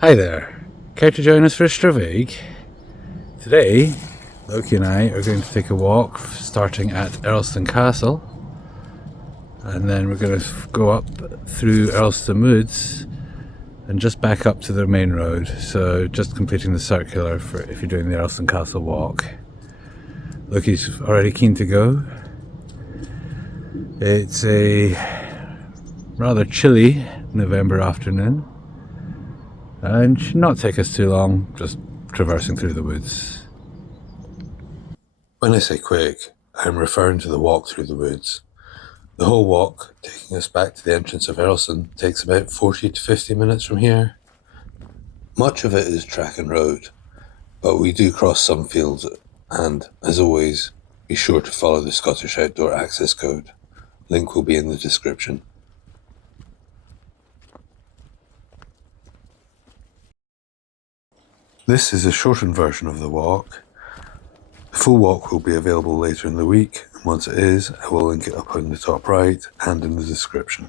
Hi there, care to join us for a Stravaig? Today, Loki and I are going to take a walk starting at Earlstoun Castle, and then we're going to go up through Earlstoun Woods and just back up to the main road, so just completing the circular for if you're doing the Earlstoun Castle walk. Loki's already keen to go. It's a rather chilly November afternoon and should not take us too long, just traversing through the woods. When I say quick, I'm referring to the walk through the woods. The whole walk, taking us back to the entrance of Earlstoun, takes about 40 to 50 minutes from here. Much of it is track and road, but we do cross some fields and, as always, be sure to follow the Scottish Outdoor Access Code. Link will be in the description. This is a shortened version of the walk. The full walk will be available later in the week, and once it is, I will link it up in the top right and in the description.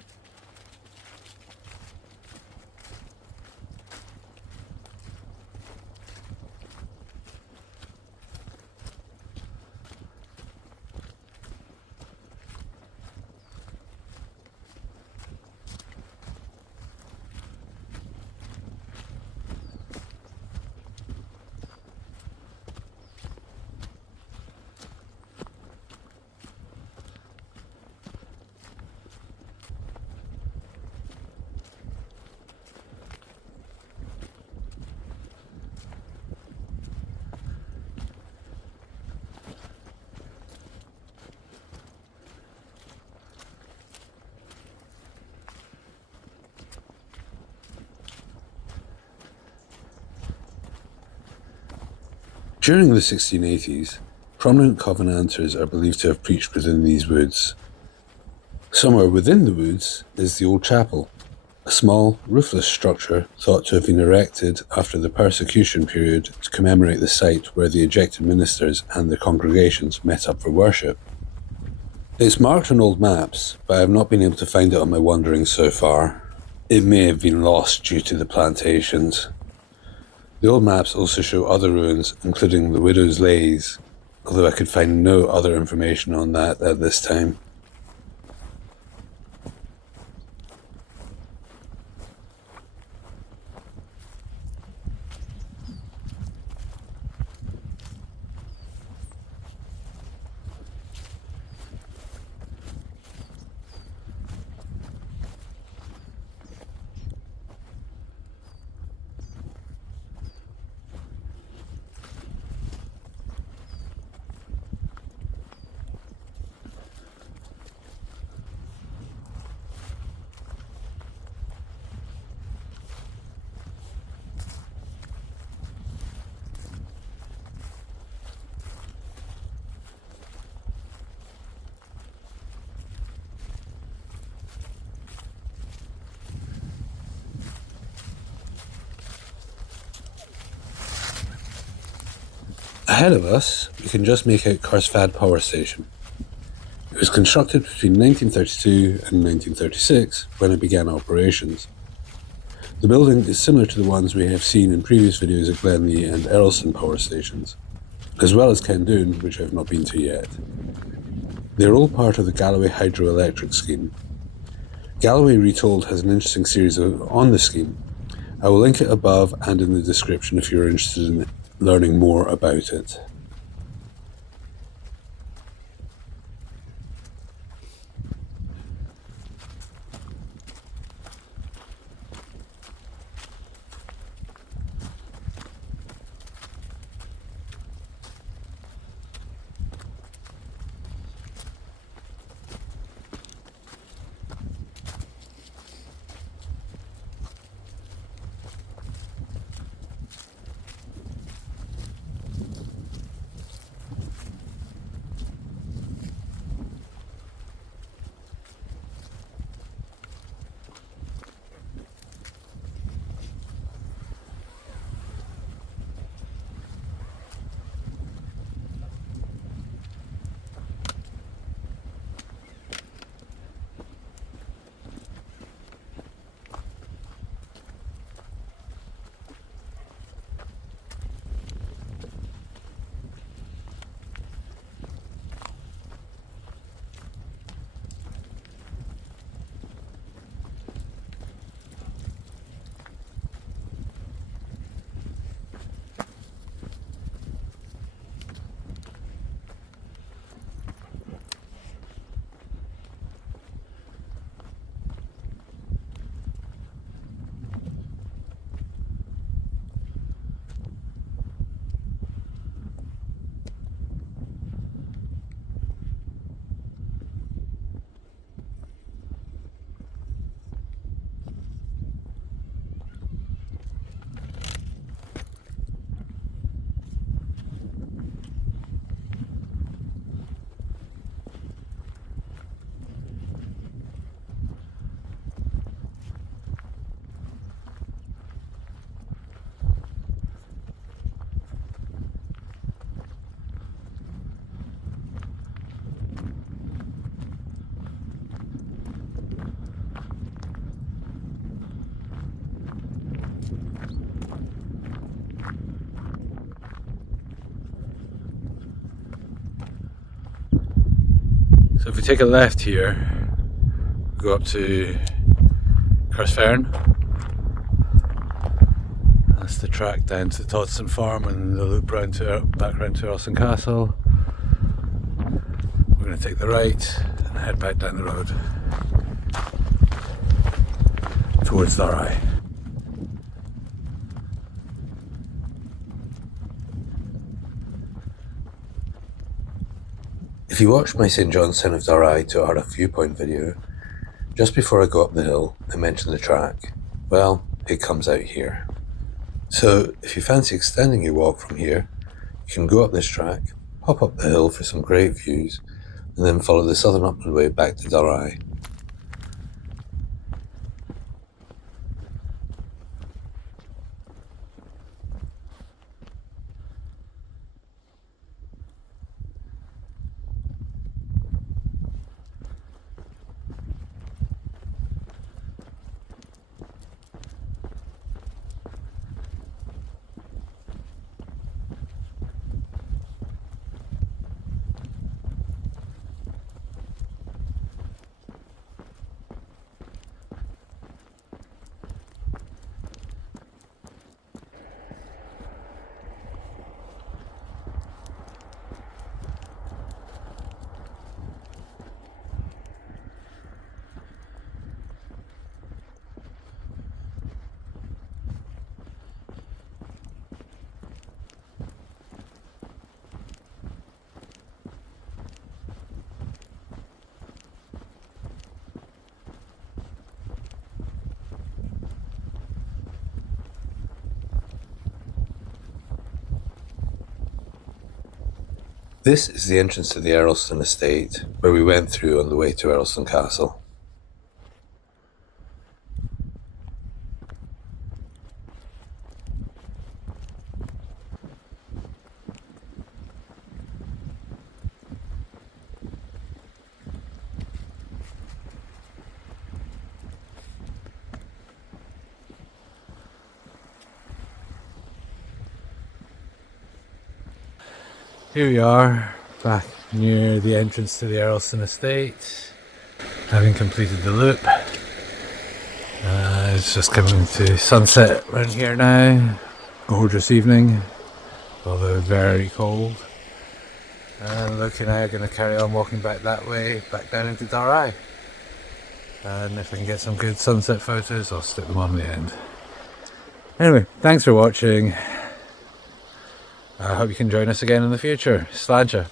During the 1680s, prominent Covenanters are believed to have preached within these woods. Somewhere within the woods is the old chapel, a small, roofless structure thought to have been erected after the persecution period to commemorate the site where the ejected ministers and their congregations met up for worship. It's marked on old maps, but I have not been able to find it on my wanderings so far. It may have been lost due to the plantations. The old maps also show other ruins, including the Widow's Lays, although I could find no other information on that at this time. Ahead of us, we can just make out Carsphairn power station. It was constructed between 1932 and 1936 when it began operations. The building is similar to the ones we have seen in previous videos at Glenley and Earlstoun power stations, as well as Kendoon, which I have not been to yet. They are all part of the Galloway hydroelectric scheme. Galloway Retold has an interesting series on the scheme. I will link it above and in the description if you're interested in learning more about it. So if we take a left here, we go up to Carsphairn. That's the track down to the Todstone farm and the loop round to back round to Earlstoun Castle. We're going to take the right and head back down the road towards Dalry. If you watched my St John's Town of Dalry to our viewpoint video, just before I go up the hill, I mentioned the track. Well, it comes out here. So if you fancy extending your walk from here, you can go up this track, hop up the hill for some great views, and then follow the southern upland way back to Dalry. This is the entrance to the Earlstoun estate, where we went through on the way to Earlstoun Castle. Here we are, back near the entrance to the Earlstoun estate, having completed the loop. It's just coming to sunset around here now. Gorgeous evening, although very cold. And Loki and I are going to carry on walking back that way, back down into Dalry. And if I can get some good sunset photos, I'll stick them on the end. Anyway, thanks for watching. I hope you can join us again in the future. Sláinte.